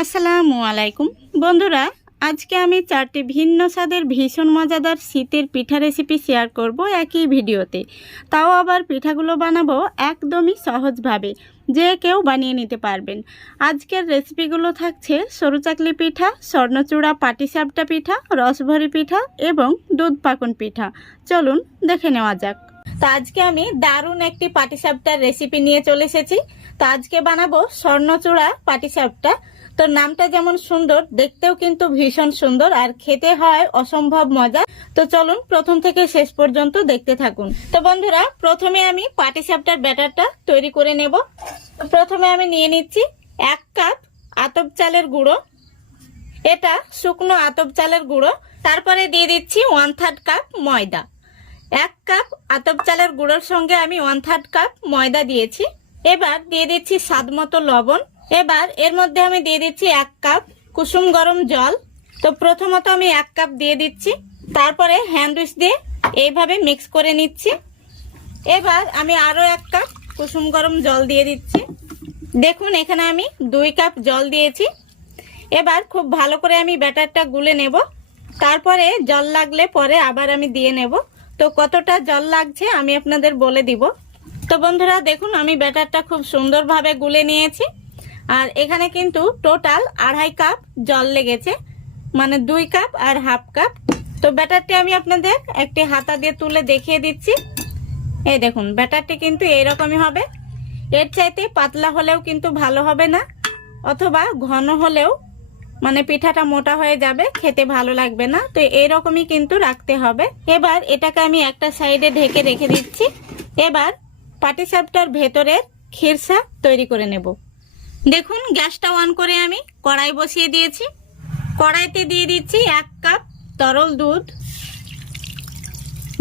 আসসালামু আলাইকুম বন্ধুরা, আজকে আমি চারটি ভিন্ন স্বাদের ভীষণ মজাদার শীতের পিঠা রেসিপি শেয়ার করব একই ভিডিওতে। তাও আবার পিঠাগুলো বানাবো একদমই সহজভাবে, যে কেউ বানিয়ে নিতে পারবেন। আজকের রেসিপিগুলো থাকছে সরু চাকলি পিঠা, স্বর্ণচূড়া পাটিসাপটা পিঠা, রসভরি পিঠা এবং দুধ পাকন পিঠা। চলুন দেখে নেওয়া যাক। তো আজকে আমি দারুণ একটি পাটিসাপটার রেসিপি নিয়ে চলে এসেছি। তো আজকে বানাবো স্বর্ণচূড়া পাটিসাপটা। তো নামটা যেমন সুন্দর, দেখতেও কিন্তু ভীষণ সুন্দর আর খেতে হয় অসম্ভব মজা। তো চলুন প্রথম থেকে শেষ পর্যন্ত দেখতে থাকুন। তো বন্ধুরা, প্রথমে আমি পাটিসাপটার ব্যাটারটা তৈরি করে নেব। প্রথমে আমি নিয়ে নিচ্ছি 1 কাপ আতপ চালের গুঁড়ো। এটা শুকনো আতপ চালের গুঁড়ো। তারপরে দিয়ে দিচ্ছি 1/3 কাপ ময়দা। 1 কাপ আতপ চালের গুঁড়োর সঙ্গে আমি 1/3 কাপ ময়দা দিয়েছি। এবার দিয়ে দিচ্ছি স্বাদ মতো লবণ। এবার এর মধ্যে আমি দিয়ে দিচ্ছি 1 কাপ কুসুম গরম জল। তো প্রথমত আমি 1 কাপ দিয়ে দিচ্ছি, তারপরে হ্যান্ড উইচ দিয়ে এইভাবে মিক্স করে নিচ্ছি। এবার আমি আরো 1 কাপ কুসুম গরম জল দিয়ে দিচ্ছি। দেখুন এখানে আমি 2 কাপ জল দিয়েছি। এবার খুব ভালো করে আমি ব্যাটারটা গুলে নেব। তারপরে জল লাগলে পরে আবার আমি দিয়ে নেব। তো কতটা জল লাগছে আমি আপনাদের বলে দিব। তো বন্ধুরা দেখুন, আমি ব্যাটারটা খুব সুন্দরভাবে গুলে নিয়েছি। আর এখানে কিন্তু টোটাল 2.5 কাপ জল লেগেছে, মানে 2 কাপ আর হাফ কাপ। তো ব্যাটারটি আমি আপনাদের একটি হাতা দিয়ে তুলে দেখিয়ে দিচ্ছি। এই দেখুন, ব্যাটারটি কিন্তু এইরকমই হবে। এর চাইতে পাতলা হলেও কিন্তু ভালো হবে না, অথবা ঘন হলেও মানে পিঠাটা মোটা হয়ে যাবে, খেতে ভালো লাগবে না। তো এইরকমই কিন্তু রাখতে হবে। এবার এটাকে আমি একটা সাইডে ঢেকে রেখে দিচ্ছি। এবার পাটিসাপটার ভেতরের খিরসা তৈরি করে নেব। দেখুন গ্যাসটা অন করে আমি কড়াই বসিয়ে দিয়েছি। কড়াইতে দিয়ে দিচ্ছি 1 কাপ তরল দুধ।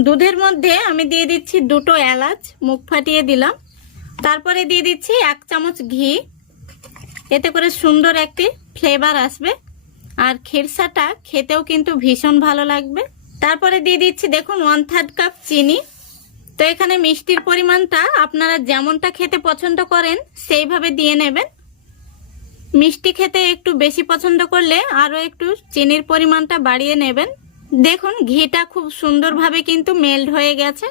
দুধের মধ্যে আমি দিয়ে দিচ্ছি 2টো এলাচ মুখ ফাটিয়ে দিলাম। তারপরে দিয়ে দিচ্ছি 1 চামচ ঘি। এতে করে সুন্দর একটি ফ্লেভার আসবে আর খিরসাটা খেতেও কিন্তু ভীষণ ভালো লাগবে। তারপরে দিয়ে দিচ্ছি দেখুন 1/3 কাপ চিনি। তো এখানে মিষ্টির পরিমাণটা আপনারা যেমনটা খেতে পছন্দ করেন সেইভাবে দিয়ে নেবেন। মিষ্টি খেতে একটু বেশি পছন্দ করলে আরো একটু চিনির পরিমাণটা বাড়িয়ে নেবেন। দেখুন ঘিটা খুব সুন্দরভাবে কিন্তু মেল্ট হয়ে গেছে।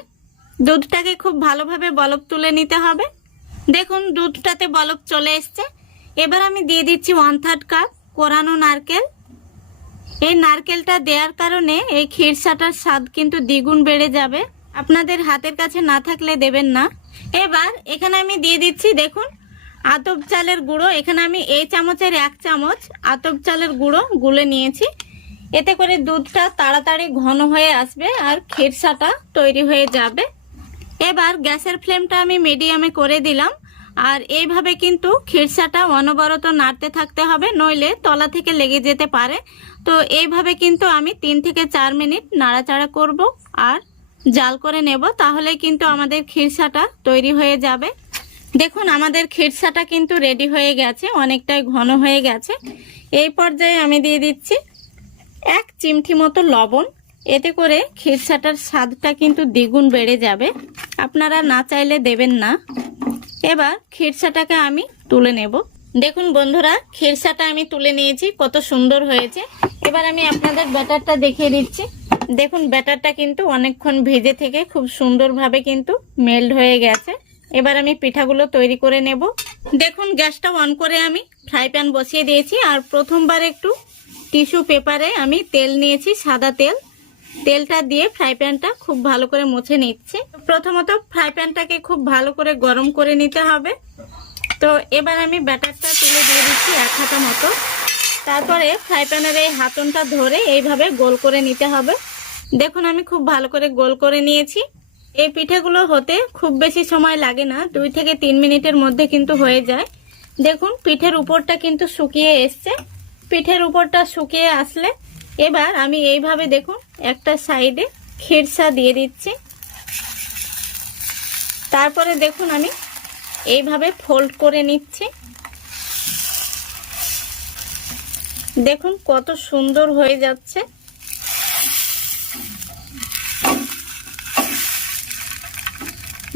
দুধটাকে খুব ভালোভাবে বলক তুলে নিতে হবে। দেখুন দুধটাতে বলক চলে এসছে। এবার আমি দিয়ে দিচ্ছি 1/3 কাপ কোরানো নারকেল। এই নারকেলটা দেওয়ার কারণে এই খিরসাটার স্বাদ কিন্তু দ্বিগুণ বেড়ে যাবে। আপনাদের হাতের কাছে না থাকলে দেবেন না। এবার এখানে আমি দিয়ে দিচ্ছি দেখুন আতপ চালের গুঁড়ো। এখানে আমি এই চামচের 1 চামচ আতপ চালের গুঁড়ো গুলে নিয়েছি। এতে করে দুধটা তাড়াতাড়ি ঘন হয়ে আসবে আর খিরসাটা তৈরি হয়ে যাবে। এবার গ্যাসের ফ্লেমটা আমি মিডিয়ামে করে দিলাম। আর এইভাবে কিন্তু খিরসাটা অনবরত নাড়তে থাকতে হবে, নইলে তলা থেকে লেগে যেতে পারে। তো এইভাবে কিন্তু আমি 3 থেকে 4 মিনিট নাড়াচাড়া করব আর জাল করে নেব, তাহলে কিন্তু আমাদের খিরসাটা তৈরি হয়ে যাবে। দেখুন আমাদের খিরসাটা কিন্তু রেডি হয়ে গেছে, অনেকটাই ঘন হয়ে গেছে। এই পর্যায়ে আমি দিয়ে দিচ্ছি 1 চিমটি মতো লবণ। এতে করে খিরসাটার স্বাদটা কিন্তু দ্বিগুণ বেড়ে যাবে, আপনারা না চাইলে দেবেন না। এবার খিরসাটাকে আমি তুলে নেব। দেখুন বন্ধুরা, খিরসাটা আমি তুলে নিয়েছি, কত সুন্দর হয়েছে। এবার আমি আপনাদের ব্যাটারটা দেখিয়ে দিচ্ছি। দেখুন ব্যাটারটা কিন্তু অনেকক্ষণ ভেজে থেকে খুব সুন্দরভাবে কিন্তু মেল্ট হয়ে গেছে। এবার আমি পিঠাগুলো তৈরি করে নেব। দেখুন গ্যাসটা অন করে আমি ফ্রাই প্যান বসিয়ে দিয়েছি। আর প্রথমবার একটু টিস্যু পেপারে আমি তেল নিয়েছি, সাদা তেল। তেলটা দিয়ে ফ্রাই প্যানটা খুব ভালো করে মুছে নিচ্ছি। প্রথমত ফ্রাই প্যানটাকে খুব ভালো করে গরম করে নিতে হবে। তো এবার আমি ব্যাটারটা তুলে দিয়ে দিচ্ছি 1 হাতা মতো। তারপরে ফ্রাই প্যানের এই হাতনটা ধরে এইভাবে গোল করে নিতে হবে। দেখুন আমি খুব ভালো করে গোল করে নিয়েছি। এই পিঠেগুলো হতে খুব বেশি সময় লাগে না, 2 থেকে 3 মিনিটের মধ্যে কিন্তু হয়ে যায়। দেখুন পিঠের উপরটা কিন্তু শুকিয়ে এসছে। পিঠের উপরটা শুকিয়ে আসলে এবার আমি এইভাবে দেখুন একটা সাইডে খিরসা দিয়ে দিচ্ছি। তারপরে দেখুন আমি এইভাবে ফোল্ড করে নিচ্ছি। দেখুন কত সুন্দর হয়ে যাচ্ছে।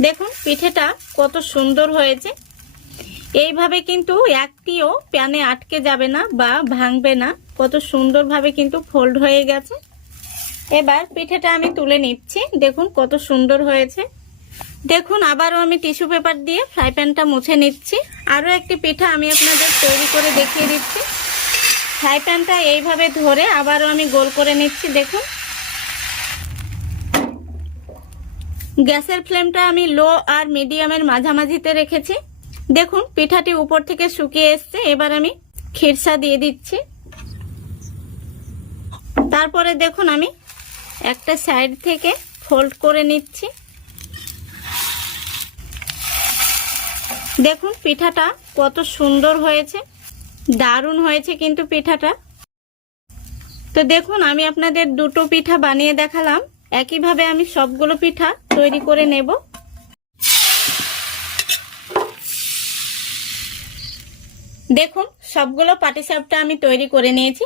দেখুন পিঠেটা কত সুন্দর হয়েছে। এইভাবে কিন্তু একটিও প্যানে আটকে যাবে না বা ভাঙবে না। কত সুন্দরভাবে কিন্তু ফোল্ড হয়ে গেছে। এবার পিঠাটা আমি তুলে নিচ্ছি। দেখুন কত সুন্দর হয়েছে। দেখুন আবারও আমি টিস্যু পেপার দিয়ে ফ্রাই প্যানটা মুছে নিচ্ছি। আরও একটি পিঠা আমি আপনাদের তৈরি করে দেখিয়ে দিচ্ছি। ফ্রাই প্যানটা এইভাবে ধরে আবারও আমি গোল করে নিচ্ছি। দেখুন গ্যাসের ফ্লেমটা আমি লো আর মিডিয়ামের মাঝামাঝিতে রেখেছি। দেখুন পিঠাটি উপর থেকে শুকিয়ে এসছে। এবার আমি খিরসা দিয়ে দিচ্ছি। তারপরে দেখুন আমি একটা সাইড থেকে ফোল্ড করে নিচ্ছি। দেখুন পিঠাটা কত সুন্দর হয়েছে, দারুণ হয়েছে কিন্তু পিঠাটা। তো দেখুন আমি আপনাদের দুটো পিঠা বানিয়ে দেখালাম। একইভাবে আমি সবগুলো পিঠা তৈরি করে নেব। দেখুন সবগুলো পাটিসাপটা আমি তৈরি করে নিয়েছি।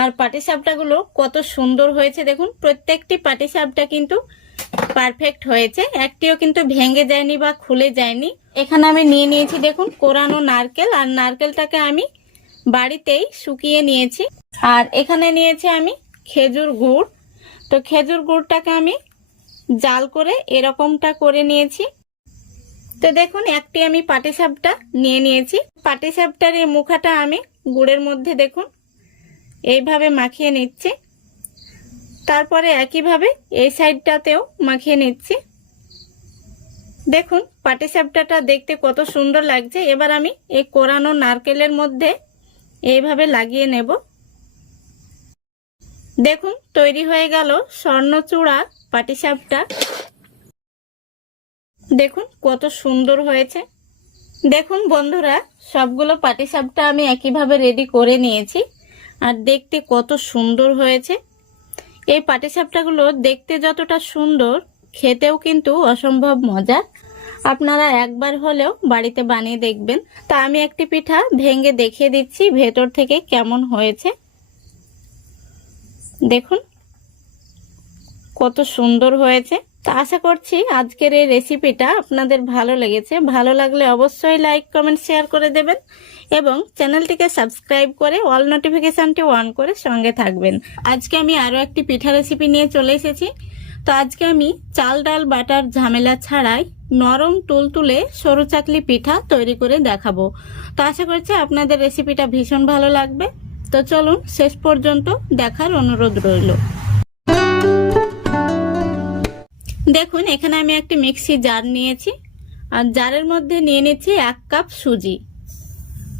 আর পাটিসাপটাগুলো কত সুন্দর হয়েছে। দেখুন প্রত্যেকটি পাটিসাপটা কিন্তু পারফেক্ট হয়েছে, একটিও কিন্তু ভেঙে যায়নি বা খুলে যায়নি। এখানে আমি নিয়ে নিয়েছি দেখুন কোরানো নারকেল, আর নারকেলটাকে আমি বাড়িতেই শুকিয়ে নিয়েছি। আর এখানে নিয়েছি আমি খেজুর গুড়। তো খেজুর গুড়টাকে আমি জাল করে এরকমটা করে নিয়েছি। তো দেখুন একটি আমি পাটিসাপটা নিয়ে নিয়েছি। পাটিসাপটার এই মুখাটা আমি গুড়ের মধ্যে দেখুন এইভাবে মাখিয়ে নিচ্ছি। তারপরে একইভাবে এই সাইডটাতেও মাখিয়ে নিচ্ছি। দেখুন পাটিসাপটাটা দেখতে কত সুন্দর লাগছে। এবার আমি এই কোরানো নারকেলের মধ্যে এইভাবে লাগিয়ে নেব। দেখুন তৈরি হয়ে গেল স্বর্ণচূড়া পাটিসাপটা। দেখুন কত সুন্দর হয়েছে। দেখুন বন্ধুরা সবগুলো পাটিসাপটা আমি একইভাবে রেডি করে নিয়েছি। আর দেখতে কত সুন্দর হয়েছে। এই পাটিসাপটাগুলো দেখতে যতটা সুন্দর, খেতেও কিন্তু অসম্ভব মজা। আপনারা একবার হলেও বাড়িতে বানিয়ে দেখবেন। তা আমি একটি পিঠা ভেঙে দেখিয়ে দিচ্ছি ভেতর থেকে কেমন হয়েছে। দেখুন কত সুন্দর হয়েছে। তা আশা করছি আজকের এই রেসিপিটা আপনাদের ভালো লেগেছে। ভালো লাগলে অবশ্যই লাইক কমেন্ট শেয়ার করে দেবেন এবং চ্যানেলটিকে সাবস্ক্রাইব করে অল নোটিফিকেশনটি অন করে সঙ্গে থাকবেন। আজকে আমি আরও একটি পিঠা রেসিপি নিয়ে চলে এসেছি। তো আজকে আমি চাল ডাল বাটার ঝামেলা ছাড়াই নরম তুলতুলে সরু চাকলি পিঠা তৈরি করে দেখাবো। তো আশা করছি আপনাদের রেসিপিটা ভীষণ ভালো লাগবে। তো চলুন শেষ পর্যন্ত দেখার অনুরোধ রইল। দেখুন এখানে আমি একটি মিক্সি জার নিয়েছি। আর জারের মধ্যে নিয়ে নিচ্ছি 1 কাপ সুজি।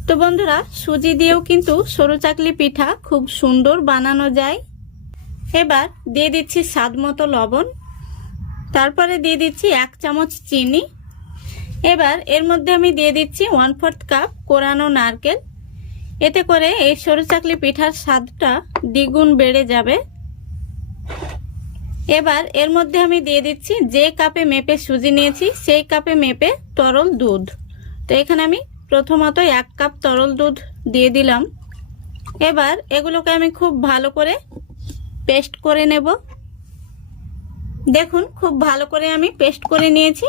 তো বন্ধুরা সুজি দিয়েও কিন্তু সরু চাকলি পিঠা খুব সুন্দর বানানো যায়। এবার দিয়ে দিচ্ছি স্বাদ মতো লবণ। তারপরে দিয়ে দিচ্ছি 1 চামচ চিনি। এবার এর মধ্যে আমি দিয়ে দিচ্ছি 1/4 কাপ কোরানো নারকেল। এতে করে এই সরু চাকলি পিঠার স্বাদটা দ্বিগুণ বেড়ে যাবে। এবার এর মধ্যে আমি দিয়ে দিচ্ছি যে কাপে মেপে সুজি নিয়েছি সেই কাপে মেপে তরল দুধ। তো এখানে আমি প্রথমত 1 কাপ তরল দুধ দিয়ে দিলাম। এবার এগুলোকে আমি খুব ভালো করে পেস্ট করে নেব। দেখুন খুব ভালো করে আমি পেস্ট করে নিয়েছি।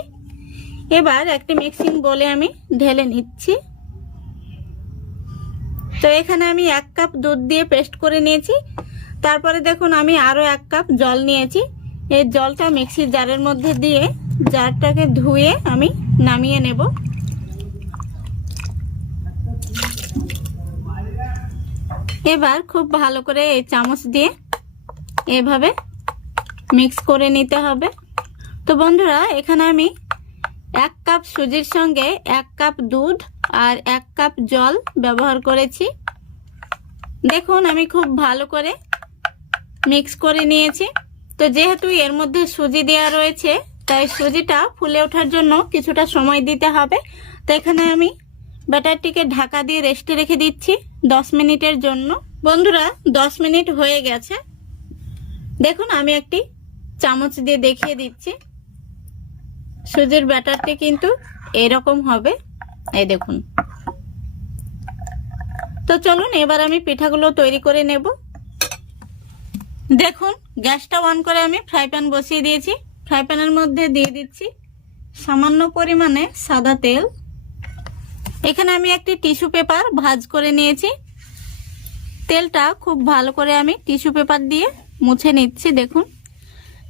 এবার একটি মিক্সিং বোলে আমি ঢেলে নিচ্ছি। তো এখানে আমি 1 কাপ দুধ দিয়ে পেস্ট করে নিয়েছি। তারপরে দেখুন আমি আরো 1 কাপ জল নিয়েছি। এই জলটা মিক্সির জারের মধ্যে দিয়ে জারটাকে ধুয়ে আমি নামিয়ে নেব। এবার খুব ভালো করে এই চামচ দিয়ে এভাবে মিক্স করে নিতে হবে। তো বন্ধুরা এখানে আমি 1 কাপ সুজির সঙ্গে 1 কাপ দুধ আর 1 কাপ জল ব্যবহার করেছি। দেখুন আমি খুব ভালো করে মিক্স করে নিয়েছি। তো যেহেতু এর মধ্যে সুজি দেওয়া রয়েছে তাই সুজিটা ফুলে ওঠার জন্য কিছুটা সময় দিতে হবে। তো এখানে আমি ব্যাটারটিকে ঢাকা দিয়ে রেস্টে রেখে দিচ্ছি 10 মিনিটের জন্য। বন্ধুরা 10 মিনিট হয়ে গেছে। দেখুন আমি একটি চামচ দিয়ে দেখিয়ে দিচ্ছি। সুজির ব্যাটারটি কিন্তু এরকম হবে, এই দেখুন। তো চলুন এবার আমি পিঠাগুলো তৈরি করে নেব। দেখুন গ্যাসটা অন করে আমি ফ্রাই প্যান বসিয়ে দিয়েছি। ফ্রাই প্যানের মধ্যে দিয়ে দিচ্ছি সামান্য পরিমাণে সাদা তেল। এখানে আমি একটি টিস্যু পেপার ভাঁজ করে নিয়েছি। তেলটা খুব ভালো করে আমি টিস্যু পেপার দিয়ে মুছে নিচ্ছি। দেখুন,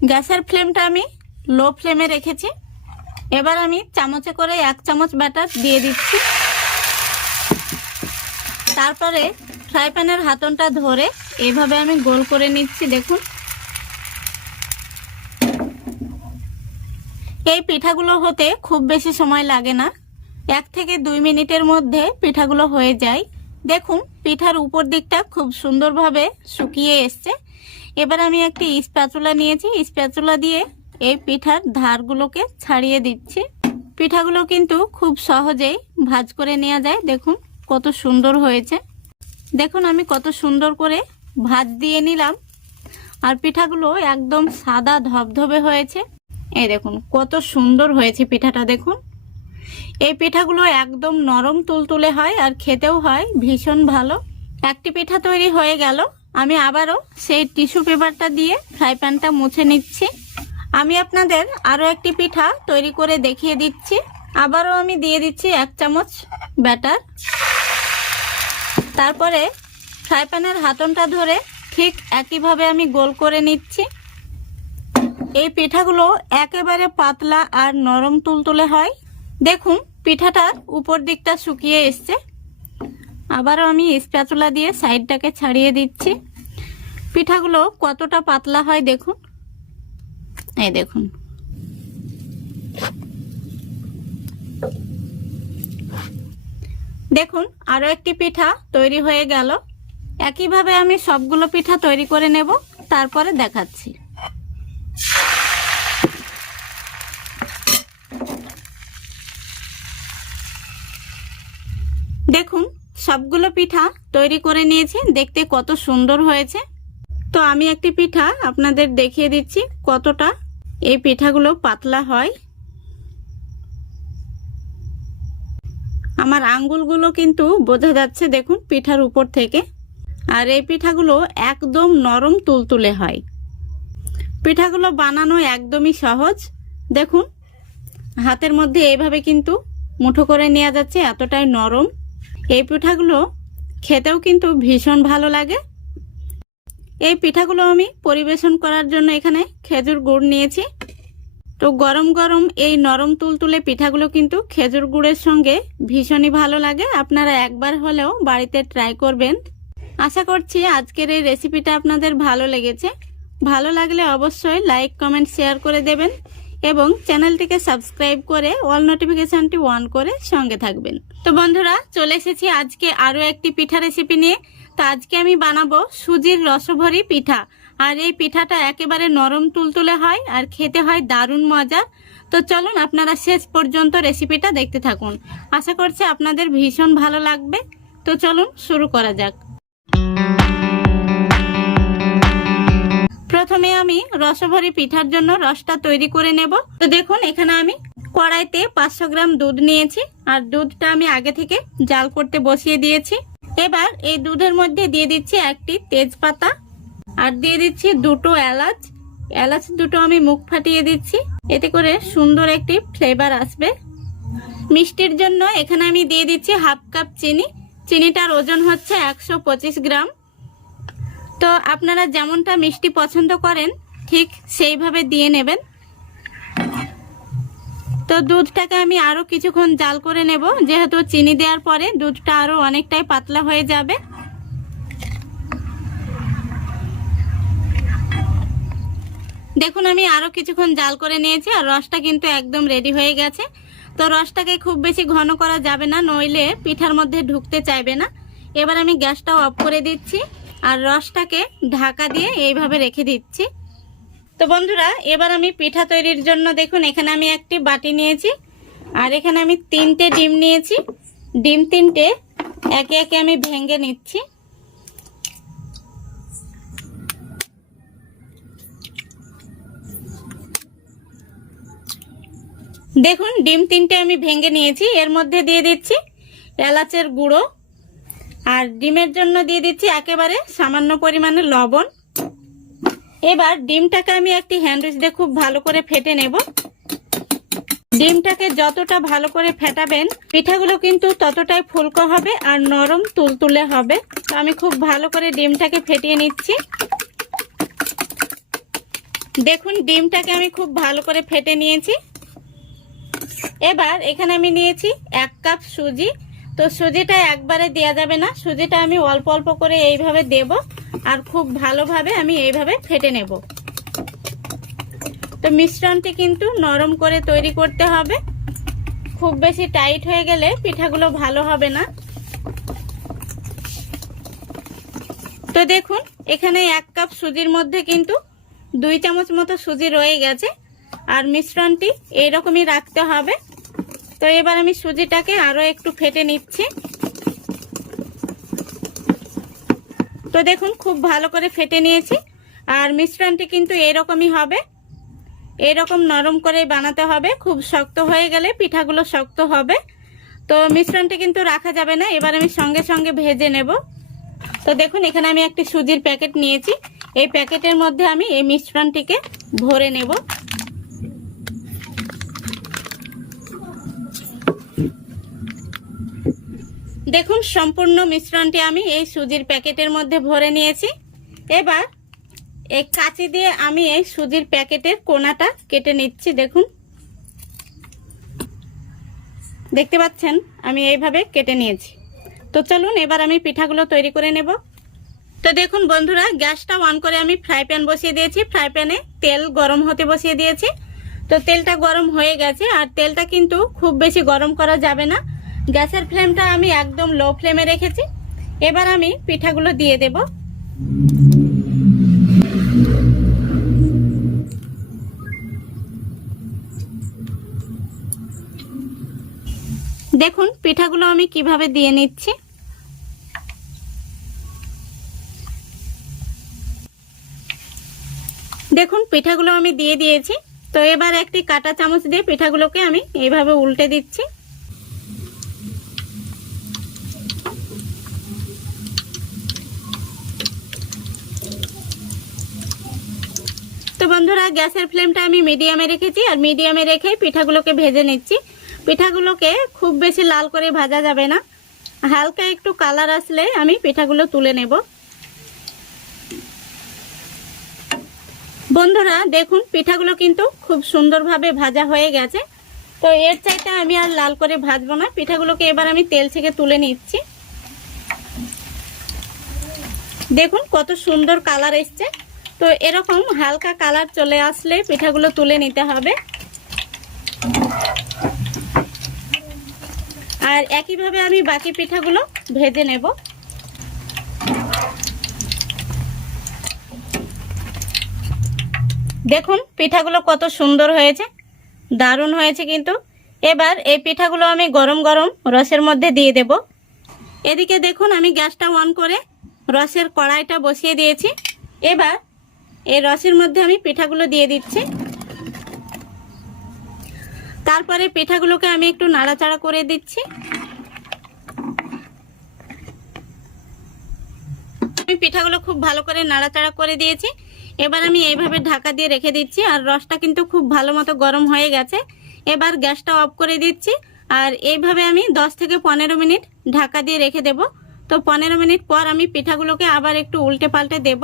গ্যাসের ফ্লেমটা আমি লো ফ্লেমে রেখেছি। এবার আমি চামচে করে 1 চামচ ব্যাটার দিয়ে দিচ্ছি। তারপরে ফ্রাই প্যানের হাতনটা ধরে এইভাবে আমি গোল করে নিচ্ছি। দেখুন, এই পিঠাগুলো হতে খুব বেশি সময় লাগে না, 1 থেকে 2 মিনিটের মধ্যে পিঠাগুলো হয়ে যায়। দেখুন, পিঠার উপর দিকটা খুব সুন্দরভাবে শুকিয়ে এসছে। এবার আমি একটি স্প্যাচুলা নিয়েছি, স্প্যাচুলা দিয়ে এই পিঠার ধারগুলোকে ছাড়িয়ে দিচ্ছি। পিঠাগুলো কিন্তু খুব সহজেই ভাঁজ করে নেওয়া যায়। দেখুন কত সুন্দর হয়েছে। দেখুন আমি কত সুন্দর করে ভাঁজ দিয়ে নিলাম, আর পিঠাগুলো একদম সাদা ধবধবে হয়েছে। এই দেখুন কত সুন্দর হয়েছে পিঠাটা। দেখুন, এই পিঠাগুলো একদম নরম তুলতুলে হয় আর খেতেও হয় ভীষণ ভালো। একটি পিঠা তৈরি হয়ে গেল। আমি আবারও সেই টিস্যু পেপারটা দিয়ে ফ্রাই প্যানটা মুছে নিচ্ছি। আমি আপনাদের আরও একটি পিঠা তৈরি করে দেখিয়ে দিচ্ছি। আবারও আমি দিয়ে দিচ্ছি 1 চামচ ব্যাটার। তারপরে ফ্রাই প্যানের হাতনটা ধরে ঠিক একইভাবে আমি গোল করে নিচ্ছি। এই পিঠাগুলো একেবারে পাতলা আর নরম তুলতুলে হয়। দেখুন পিঠাটার উপর দিকটা শুকিয়ে এসছে। আবারও আমি স্প্যাচুলা দিয়ে সাইডটাকে ছাড়িয়ে দিচ্ছি। পিঠাগুলো কতটা পাতলা হয় দেখুন। এই দেখুন, দেখুন আরো একটি পিঠা তৈরি হয়ে গেল। একইভাবে আমি সবগুলো পিঠা তৈরি করে নেব, তারপরে দেখাচ্ছি। দেখুন সবগুলো পিঠা তৈরি করে নিয়েছি, দেখতে কত সুন্দর হয়েছে। তো আমি একটি পিঠা আপনাদের দেখিয়ে দিচ্ছি কতটা এই পিঠাগুলো পাতলা হয়। আমার আঙ্গুলগুলো কিন্তু বোঝা যাচ্ছে দেখুন পিঠার উপর থেকে। আর এই পিঠাগুলো একদম নরম তুলতুলে হয়। পিঠাগুলো বানানো একদমই সহজ। দেখুন হাতের মধ্যে এইভাবে কিন্তু মুঠো করে নেওয়া যাচ্ছে, এতটাই নরম। এই পিঠাগুলো খেতেও কিন্তু ভীষণ ভালো লাগে। এই পিঠাগুলো আমি পরিবেশন করার জন্য এখানে খেজুর গুড় নিয়েছি। তো গরম গরম এই নরম তুলতুলে পিঠাগুলো কিন্তু খেজুর গুড়ের সঙ্গে ভীষণই ভালো লাগে। আপনারা একবার হলেও বাড়িতে ট্রাই করবেন। আশা করছি আজকের এই রেসিপিটা আপনাদের ভালো লেগেছে। ভালো লাগলে অবশ্যই লাইক কমেন্ট শেয়ার করে দেবেন এবং চ্যানেলটিকে সাবস্ক্রাইব করে অল নোটিফিকেশনটি অন করে সঙ্গে থাকবেন। তো বন্ধুরা চলে এসেছি আজকে আরও একটি পিঠা রেসিপি নিয়ে। তো আজকে আমি বানাবো সুজির রসভরি পিঠা। আর এই পিঠাটা একেবারে নরম তুলতুলে হয় আর খেতে হয় দারুণ মজা। তো চলুন আপনারা শেষ পর্যন্ত রেসিপিটা দেখতে থাকুন। আশা করছি আপনাদের ভীষণ ভালো লাগবে। তো চলুন শুরু করা যাক। প্রথমে আমি রসভরি পিঠার জন্য রসটা তৈরি করে নেব। তো দেখুন এখানে আমি কড়াইতে 500 গ্রাম দুধ নিয়েছি, আর দুধটা আমি আগে থেকে জাল করতে বসিয়ে দিয়েছি। এবার এই দুধের মধ্যে দিয়ে দিচ্ছি একটি তেজপাতা, আর দিয়ে দিচ্ছি 2টো এলাচ। এলাচ দুটো আমি মুখ ফাটিয়ে দিচ্ছি, এতে করে সুন্দর একটি ফ্লেভার আসবে। মিষ্টির জন্য এখানে আমি দিয়ে দিচ্ছি 1/2 কাপ চিনি। চিনিটার ওজন হচ্ছে 125 গ্রাম। তো আপনারা যেমনটা মিষ্টি পছন্দ করেন ঠিক সেইভাবে দিয়ে নেবেন। তো দুধটাকে আমি আরো কিছুক্ষণ জাল করে নেব, যেহেতু চিনি দেওয়ার পরে দুধটা আরো অনেকটাই পাতলা হয়ে যাবে। দেখুন আমি আরো কিছুক্ষণ জাল করে নিয়েছি, আর রসটা কিন্তু একদম রেডি হয়ে গেছে। তো রসটাকে খুব বেশি ঘন করা যাবে না, নইলে পিঠার মধ্যে ঢুকতে চাইবে না। এবার আমি গ্যাসটাও অফ করে দিচ্ছি, আর রসটাকে ঢাকা দিয়ে এইভাবে রেখে দিচ্ছি। তো বন্ধুরা এবার আমি পিঠা তৈরির জন্য দেখুন এখানে আমি একটি বাটি নিয়েছি, আর এখানে আমি 3টে ডিম নিয়েছি। ডিম 3টে একে একে আমি ভেঙে নিচ্ছি। দেখুন ডিম 3টে আমি ভেঙে নিয়েছি। এর মধ্যে দিয়ে দিচ্ছি এলাচের গুঁড়ো, আর ডিমের জন্য দিয়ে দিচ্ছি একেবারে সামান্য পরিমাণে লবণ। এবার ডিমটাকে আমি একটি হ্যান্ড উইচ দিয়ে খুব ভালো করে ফেটে নেব। ডিমটাকে যতটা ভালো করে ফেটাবেন পিঠাগুলো কিন্তু ততটাই ফুলকো হবে আর নরম তুলতুলে হবে। তো আমি খুব ভালো করে ডিমটাকে ফেটিয়ে নিচ্ছি। দেখুন ডিমটাকে আমি খুব ভালো করে ফেটে নিয়েছি। এবার এখানে আমি নিয়েছি 1 কাপ সুজি। তো সুজিটা একবারে দেওয়া যাবে না, সুজিটা আমি অল্প অল্প করে এইভাবে দেব আর খুব ভালোভাবে আমি এইভাবে ফেটে নেব। তো মিশ্রণটি কিন্তু নরম করে তৈরি করতে হবে, খুব বেশি টাইট হয়ে গেলে পিঠাগুলো ভালো হবে না। তো দেখুন এখানে 1 কাপ সুজির মধ্যে কিন্তু 2 চামচ মতো সুজি রয়ে গেছে আর মিশ্রণটি এইরকমই রাখতে হবে। তো এবার আমি সুজিটাকে আরো একটু ফেটে নিচ্ছি। তো দেখুন খুব ভালো করে ফেটে নিয়েছি আর মিশ্রণটি কিন্তু এইরকমই হবে, এরকম নরম করে বানাতে হবে, খুব শক্ত হয়ে গেলে পিঠাগুলো শক্ত হবে। তো মিশ্রণটি কিন্তু রাখা যাবে না, এবার আমি সঙ্গে সঙ্গে ভেজে নেব। তো দেখুন এখানে আমি একটি সুজির প্যাকেট নিয়েছি, এই প্যাকেটের মধ্যে আমি এই মিশ্রণটিকে ভরে নেব। দেখুন সম্পূর্ণ মিশ্রণটি আমি এই সুজির প্যাকেটের মধ্যে ভরে নিয়েছি। এবার এই কাঁচি দিয়ে আমি এই সুজির প্যাকেটের কোনাটা কেটে নিচ্ছি। দেখুন দেখতে পাচ্ছেন আমি এইভাবে কেটে নিয়েছি। তো চলুন এবার আমি পিঠাগুলো তৈরি করে নেব। তো দেখুন বন্ধুরা গ্যাসটা অন করে আমি ফ্রাই প্যান বসিয়ে দিয়েছি, ফ্রাই প্যানে তেল গরম হতে বসিয়ে দিয়েছি। তো তেলটা গরম হয়ে গেছে আর তেলটা কিন্তু খুব বেশি গরম করা যাবে না, গ্যাসের ফ্লেমটা আমি একদম লো ফ্লেমে রেখেছি। এবার আমি পিঠাগুলো দিয়ে দেব। দেখুন পিঠাগুলো আমি কিভাবে দিয়ে নিচ্ছি। দেখুন পিঠাগুলো আমি দিয়ে দিয়েছি। তো এবার একটি কাঁটা চামচ দিয়ে পিঠাগুলোকে আমি এইভাবে উল্টে দিচ্ছি। তো বন্ধুরা গ্যাসের ফ্লেমটা আমি মিডিয়ামে রেখেছি আর মিডিয়ামে রেখে পিঠাগুলোকে ভেজে নিচ্ছি। পিঠাগুলোকে খুব বেশি লাল করে ভাজা যাবে না, হালকা একটু কালার আসলে আমি পিঠাগুলো তুলে নেব। বন্ধুরা দেখুন পিঠাগুলো কিন্তু খুব সুন্দরভাবে ভাজা হয়ে গেছে। তো এর চাইতে আমি আর লাল করে ভাজবো না, পিঠাগুলোকে এবার আমি তেল থেকে তুলে নিচ্ছি। দেখুন কত সুন্দর কালার এসছে। তো এরকম হালকা কালার চলে আসলে পিঠাগুলো তুলে নিতে হবে। আর একইভাবে আমি বাকি পিঠাগুলো ভেজে নেব। দেখুন পিঠাগুলো কত সুন্দর হয়েছে, দারুণ হয়েছে কিন্তু। এবার এই পিঠাগুলো আমি গরম গরম রসের মধ্যে দিয়ে দেব। এদিকে দেখুন আমি গ্যাসটা অন করে রসের কড়াইটা বসিয়ে দিয়েছি। এবার এই রসের মধ্যে আমি পিঠাগুলো দিয়ে দিচ্ছি। তারপরে পিঠাগুলোকে আমি একটু নাড়াচাড়া করে দিচ্ছি। আমি পিঠাগুলো খুব ভালো করে নাড়াচাড়া করে দিয়েছি। এবার আমি এইভাবে ঢাকা দিয়ে রেখে দিচ্ছি আর রসটা কিন্তু খুব ভালো মতো গরম হয়ে গেছে। এবার গ্যাসটা অফ করে দিচ্ছি আর এইভাবে আমি 10 থেকে 15 মিনিট ঢাকা দিয়ে রেখে দেব। তো 15 মিনিট পর আমি পিঠাগুলোকে আবার একটু উল্টে পাল্টে দেব।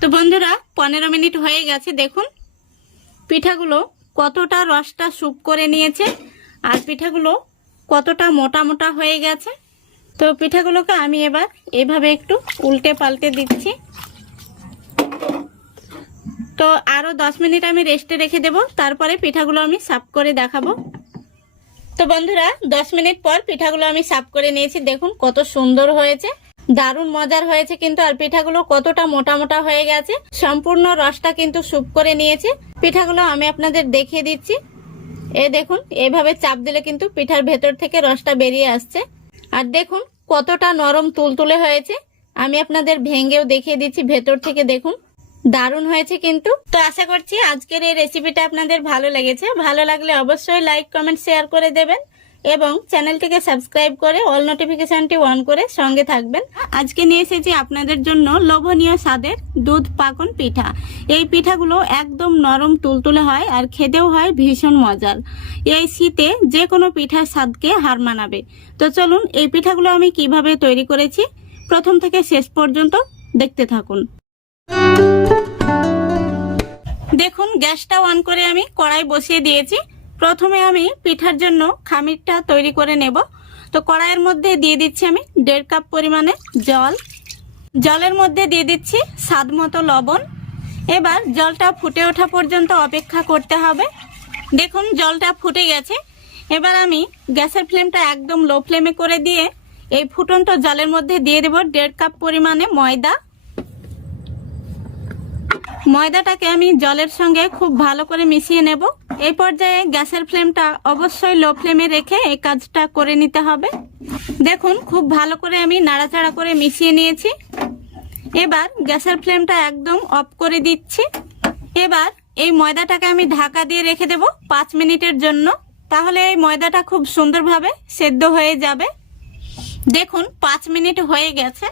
তো বন্ধুরা 15 মিনিট হয়ে গেছে, দেখুন পিঠাগুলো কতটা রসটা সুপ করে নিয়েছে আর পিঠাগুলো কতটা মোটা মোটা হয়ে গেছে। তো পিঠাগুলোকে আমি এবার এইভাবে একটু উল্টে পাল্টে দিচ্ছি। তো আরো 10 মিনিট আমি রেস্টে রেখে দেব, তারপরে পিঠাগুলো আমি সার্ভ করে দেখাবো। তো বন্ধুরা 10 মিনিট পর পিঠাগুলো আমি সার্ভ করে নিয়েছি। দেখুন কত সুন্দর হয়েছে, দারুণ মজার হয়েছে কিন্তু। আর পিঠাগুলো কতটা মোটা মোটা হয়ে গেছে, সম্পূর্ণ রসটা কিন্তু সুপ করে নিয়েছে। পিঠাগুলো আমি আপনাদের দেখিয়ে দিচ্ছি। এই দেখুন এইভাবে চাপ দিলে কিন্তু পিঠার ভেতর থেকে রসটা বেরিয়ে আসছে। আর দেখুন কতটা নরম তুলতুলে হয়েছে, আমি আপনাদের ভেঙেও দেখিয়ে দিচ্ছি ভেতর থেকে। দেখুন দারুণ হয়েছে কিন্তু। তো আশা করছি আজকের এই রেসিপিটা আপনাদের ভালো লেগেছে। ভালো লাগলে অবশ্যই লাইক কমেন্ট শেয়ার করে দেবেন। এবং চ্যানেলটিকে সাবস্ক্রাইব করে অল নোটিফিকেশনটি অন করে সঙ্গে থাকবেন। আজকে নিয়ে এসেছি আপনাদের জন্য লোভনীয় স্বাদের দুধ পাকন পিঠা। এই পিঠাগুলো একদম নরম তুলতুলে হয় আর খেতেও হয় ভীষণ মজার। এই শীতে যে কোনো পিঠার স্বাদকে হার মানাবে। তো চলুন এই পিঠাগুলো আমি কিভাবে তৈরি করেছি প্রথম থেকে শেষ পর্যন্ত দেখতে থাকুন। দেখুন, গ্যাসটা অন করে আমি কড়াই বসিয়ে দিয়েছি। প্রথমে আমি পিঠার জন্য খামিরটা তৈরি করে নেব। তো কড়াইয়ের মধ্যে দিয়ে দিচ্ছি আমি 1.5 কাপ পরিমাণে জল। জলের মধ্যে দিয়ে দিচ্ছি স্বাদ মতো লবণ। এবার জলটা ফুটে ওঠা পর্যন্ত অপেক্ষা করতে হবে। দেখুন জলটা ফুটে গেছে। এবার আমি গ্যাসের ফ্লেমটা একদম লো ফ্লেমে করে দিয়ে এই ফুটন্ত জলের মধ্যে দিয়ে দেব 1.5 কাপ পরিমাণে ময়দা। ময়দাটাকে আমি জলের সঙ্গে খুব ভালো করে মিশিয়ে নেব। এই পর্যায়ে গ্যাসের ফ্লেমটা অবশ্যই লো ফ্লেমে রেখে এই কাজটা করে নিতে হবে। দেখুন খুব ভালো করে আমি নাড়াচাড়া করে মিশিয়ে নিয়েছি। এবার গ্যাসের ফ্লেমটা একদম অফ করে দিচ্ছি। এবার এই ময়দাটাকে আমি ঢাকা দিয়ে রেখে দেব 5 মিনিটের জন্য। তাহলে এই ময়দাটা খুব সুন্দরভাবে সেদ্ধ হয়ে যাবে। দেখুন 5 মিনিট হয়ে গেছে।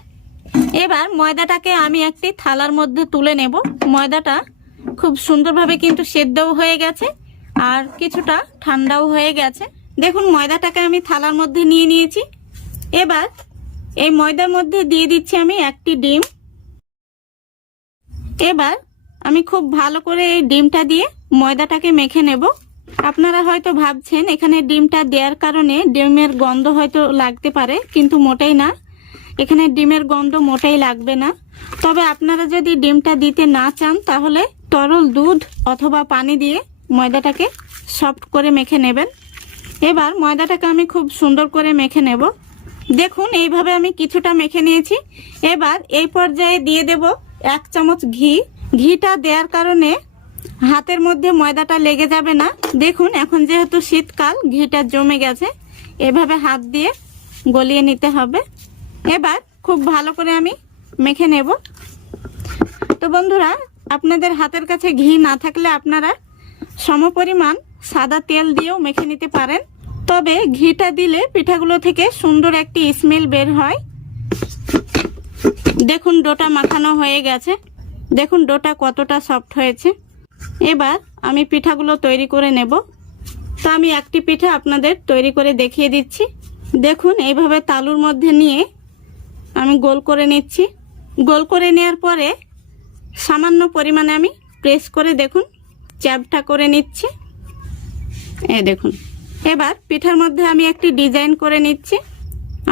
এবার ময়দাটাকে আমি একটি থালার মধ্যে তুলে নেব। ময়দাটা খুব সুন্দরভাবে কিন্তু সেদ্ধও হয়ে গেছে আর কিছুটা ঠান্ডাও হয়ে গেছে। দেখুন ময়দাটাকে আমি থালার মধ্যে নিয়ে নিয়েছি। এবার এই ময়দার মধ্যে দিয়ে দিচ্ছি আমি একটি ডিম। এবার আমি খুব ভালো করে এই ডিমটা দিয়ে ময়দাটাকে মেখে নেব। আপনারা হয়তো ভাবছেন এখানে ডিমটা দেওয়ার কারণে ডিমের গন্ধ হয়তো লাগতে পারে, কিন্তু মোটেই না। এখানে ডিমের গন্ধ মোটেই লাগবে না। তবে আপনারা যদি ডিমটা দিতে না চান তাহলে তরল দুধ অথবা পানি দিয়ে ময়দাটাকে সফট করে মেখে নেবেন। এবার ময়দাটাকে আমি খুব সুন্দর করে মেখে নেব। দেখুন এইভাবে আমি কিছুটা মেখে নিয়েছি। এবার এই পর্যায়ে দিয়ে দেব 1 চামচ ঘি। ঘিটা দেওয়ার কারণে হাতের মধ্যে ময়দাটা লেগে যাবে না। দেখুন এখন যেহেতু শীতকাল ঘিটা জমে গেছে, এভাবে হাত দিয়ে গলিয়ে নিতে হবে। এবার খুব ভালো করে আমি মেখে নেব। তো বন্ধুরা, আপনাদের হাতের কাছে ঘি না থাকলে আপনারা সমপরিমাণ সাদা তেল দিয়েও মেখে নিতে পারেন। তবে ঘিটা দিলে পিঠাগুলো থেকে সুন্দর একটি স্মেল বের হয়। দেখুন ডোটা মাখানো হয়ে গেছে। দেখুন ডোটা কতটা সফট হয়েছে। এবার আমি পিঠাগুলো তৈরি করে নেব। তো আমি একটি পিঠা আপনাদের তৈরি করে দেখিয়ে দিচ্ছি। দেখুন এইভাবে তালুর মধ্যে নিয়ে আমি গোল করে নিচ্ছি। গোল করে নেওয়ার পরে সামান্য পরিমাণে আমি প্রেস করে দেখুন চ্যাপটা করে নিচ্ছি। এই দেখুন এবার পিঠার মধ্যে আমি একটি ডিজাইন করে নিচ্ছি।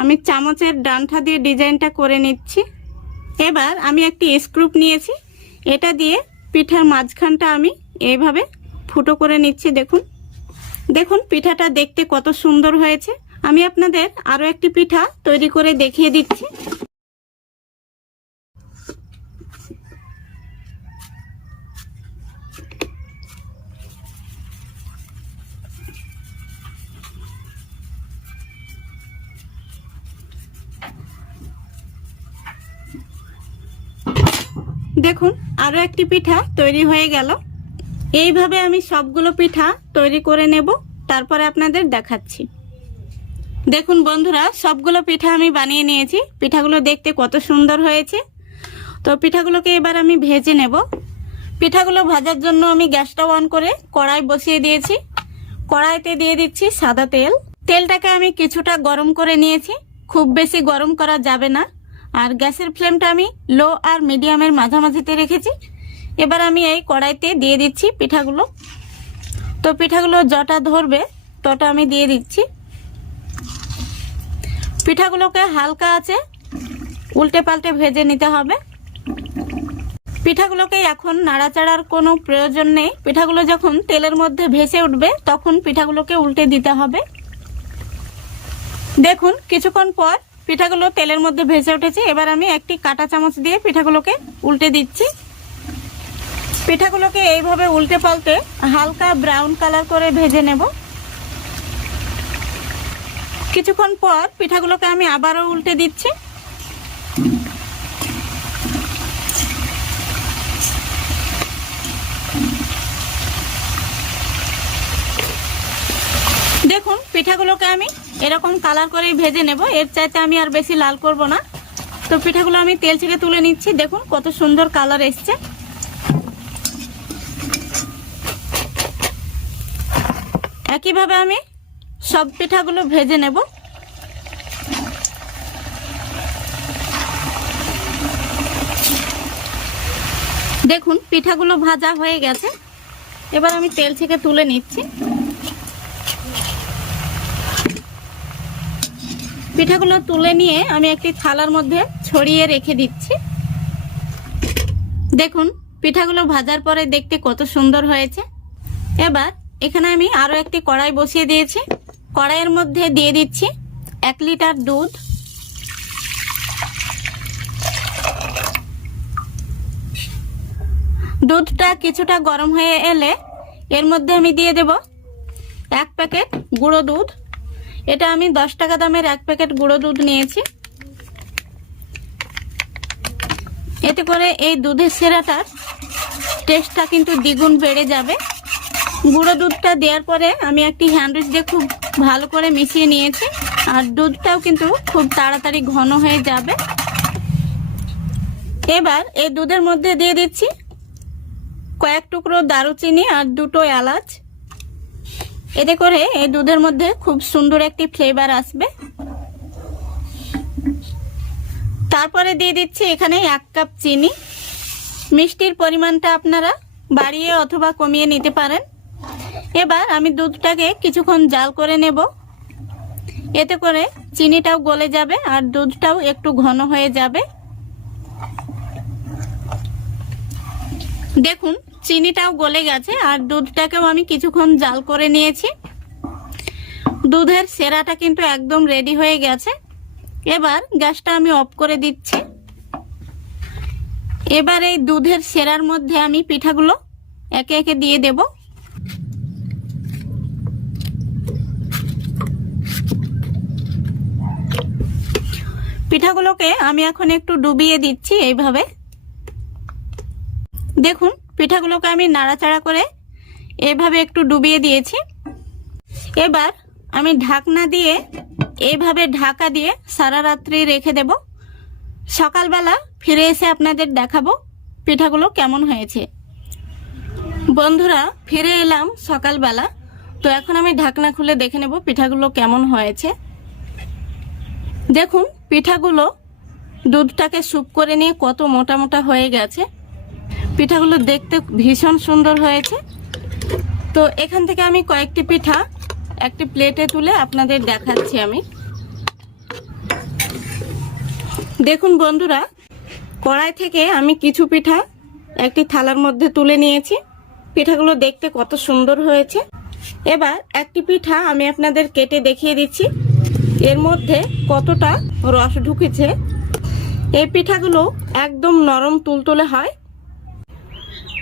আমি চামচের ডান্ঠা দিয়ে ডিজাইনটা করে নিচ্ছি। এবার আমি একটি স্ক্রুপ নিয়েছি, এটা দিয়ে পিঠার মাঝখানটা আমি এইভাবে ফুটো করে নিচ্ছি। দেখুন দেখুন পিঠাটা দেখতে কত সুন্দর হয়েছে। আমি আপনাদের আরো একটি পিঠা তৈরি করে দেখিয়ে দিচ্ছি। দেখুন আরো একটি পিঠা তৈরি হয়ে গেল। এইভাবে আমি সবগুলো পিঠা তৈরি করে নেব, তারপরে আপনাদের দেখাচ্ছি। দেখুন বন্ধুরা, সবগুলো পিঠা আমি বানিয়ে নিয়েছি। পিঠাগুলো দেখতে কত সুন্দর হয়েছে। তো পিঠাগুলোকে এবার আমি ভেজে নেব। পিঠাগুলো ভাজার জন্য আমি গ্যাসটা অন করে কড়াই বসিয়ে দিয়েছি। কড়াইতে দিয়ে দিচ্ছি সাদা তেল। তেলটাকে আমি কিছুটা গরম করে নিয়েছি, খুব বেশি গরম করা যাবে না। আর গ্যাসের ফ্লেমটা আমি লো আর মিডিয়ামের মাঝামাঝিতে রেখেছি। এবার আমি এই কড়াইতে দিয়ে দিচ্ছি পিঠাগুলো। তো পিঠাগুলো যটা ধরবে তটা আমি দিয়ে দিচ্ছি। পিঠাগুলোকে হালকা আছে উল্টে পাল্টে ভেজে নিতে হবে। পিঠাগুলোকে এখন নাড়াচাড়ার কোনো প্রয়োজন নেই। পিঠাগুলো যখন তেলের মধ্যে ভেসে উঠবে তখন পিঠাগুলোকে উল্টে দিতে হবে। দেখুন কিছুক্ষণ পর পিঠাগুলো তেলের মধ্যে ভেসে উঠেছে। এবার আমি একটি কাঁটা চামচ দিয়ে পিঠাগুলোকে উল্টে দিচ্ছি। পিঠাগুলোকে এইভাবে উল্টে পাল্টে হালকা ব্রাউন কালার করে ভেজে নেব। কিছুক্ষণ পর পিঠাগুলোকে আমি আবারও উল্টে দিচ্ছি। দেখুন পিঠাগুলোকে আমি এরকম কালার করে ভেজে নেব, এর চাইতে আমি আর বেশি লাল করব না। তো পিঠাগুলো আমি তেল থেকে তুলে নিচ্ছি। দেখুন কত সুন্দর কালার এসছে। একইভাবে আমি সব পিঠাগুলো ভেজে নেব। দেখুন পিঠাগুলো ভাজা হয়ে গেছে, এবার আমি তেল থেকে তুলে নিচ্ছি। পিঠাগুলো তুলে নিয়ে আমি একটি থালার মধ্যে ছড়িয়ে রেখে দিচ্ছি। দেখুন পিঠাগুলো ভাজার পরে দেখতে কত সুন্দর হয়েছে। এবার এখানে আমি আরো একটি কড়াই বসিয়ে দিয়েছি। কড়াইয়ের মধ্যে দিয়ে দিচ্ছি 1 লিটার দুধ। দুধটা কিছুটা গরম হয়ে এলে এর মধ্যে আমি দিয়ে দেব 1 প্যাকেট গুঁড়ো দুধ। এটা আমি 10 টাকা দামের 1 প্যাকেট গুঁড়ো দুধ নিয়েছি। এতে করে এই দুধের সেরাটার টেস্টটা কিন্তু দ্বিগুণ বেড়ে যাবে। গুঁড়ো দুধটা দেওয়ার পরে আমি একটি হ্যান্ড উইচ দিয়ে খুব ভালো করে মিশিয়ে নিয়েছি, আর দুধটাও কিন্তু খুব তাড়াতাড়ি ঘন হয়ে যাবে। এবার এই দুধের মধ্যে দিয়ে দিচ্ছি কয়েক টুকরো দারুচিনি আর 2টো এলাচ। এতে করে এই দুধের মধ্যে খুব সুন্দর একটি ফ্লেভার আসবে। তারপরে দিয়ে দিচ্ছি এখানে 1 কাপ চিনি। মিষ্টির পরিমাণটা আপনারা বাড়িয়ে অথবা কমিয়ে নিতে পারেন। এবার আমি দুধটাকে কিছুক্ষণ জাল করে নেব। এতে করে চিনিটাও গলে যাবে আর দুধটাও একটু ঘন হয়ে যাবে। দেখুন চিনিটাও গলে গেছে আর দুধটাকেও আমি কিছুক্ষণ জাল করে নিয়েছি। দুধের সেরাটা কিন্তু একদম রেডি হয়ে গেছে। এবার গ্যাসটা আমি অফ করে দিচ্ছি। এবার এই দুধের সেরার মধ্যে আমি পিঠাগুলো একে একে দিয়ে দেব। পিঠাগুলোকে আমি এখন একটু ডুবিয়ে দিচ্ছি এইভাবে। দেখুন পিঠাগুলোকে আমি নাড়াচাড়া করে এইভাবে একটু ডুবিয়ে দিয়েছি। এবার আমি ঢাকনা দিয়ে এইভাবে ঢাকা দিয়ে সারা রাত্রি রেখে দেব। সকালবেলা ফিরে এসে আপনাদের দেখাবো পিঠাগুলো কেমন হয়েছে। বন্ধুরা ফিরে এলাম সকালবেলা। তো এখন আমি ঢাকনা খুলে দেখে নেব পিঠাগুলো কেমন হয়েছে। দেখুন পিঠাগুলো দুধটাকে স্যুপ করে নিয়ে কত মোটা মোটা হয়ে গেছে। পিঠাগুলো দেখতে ভীষণ সুন্দর হয়েছে। তো এখান থেকে আমি কয়েকটি পিঠা একটি প্লেটে তুলে আপনাদের দেখাচ্ছি আমি। দেখুন বন্ধুরা কড়াই থেকে আমি কিছু পিঠা একটি থালার মধ্যে তুলে নিয়েছি। পিঠাগুলো দেখতে কত সুন্দর হয়েছে। এবার একটি পিঠা আমি আপনাদের কেটে দেখিয়ে দিচ্ছি এর মধ্যে কতটা রস ঢুকেছে। এই পিঠাগুলো একদম নরম তুলতুলে হয়।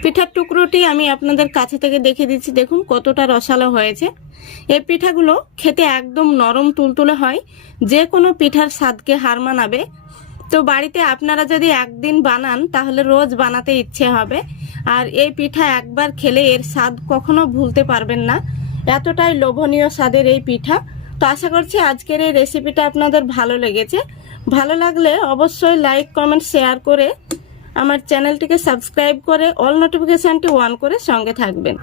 পিঠার টুকরোটি আমি আপনাদের কাছে থেকে দেখিয়ে দিচ্ছি। দেখুন কতটা রসালো হয়েছে। এই পিঠাগুলো খেতে একদম নরম তুলতুলে হয়, যে কোনো পিঠার স্বাদকে হার মানাবে। তো বাড়িতে আপনারা যদি একদিন বানান তাহলে রোজ বানাতে ইচ্ছে হবে। আর এই পিঠা একবার খেলে এর স্বাদ কখনো ভুলতে পারবেন না। এতটাই লোভনীয় স্বাদের এই পিঠা। তো আশা করছি আজকের এই রেসিপিটা আপনাদের ভালো লেগেছে। ভালো লাগলে অবশ্যই লাইক কমেন্ট শেয়ার করে আমার চ্যানেলটিকে সাবস্ক্রাইব করে অল নোটিফিকেশনটি অন করে সঙ্গে থাকবেন।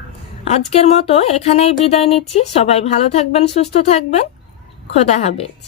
আজকের মতো এখানেই বিদায় নিচ্ছি। সবাই ভালো থাকবেন, সুস্থ থাকবেন। খোদা হাফেজ।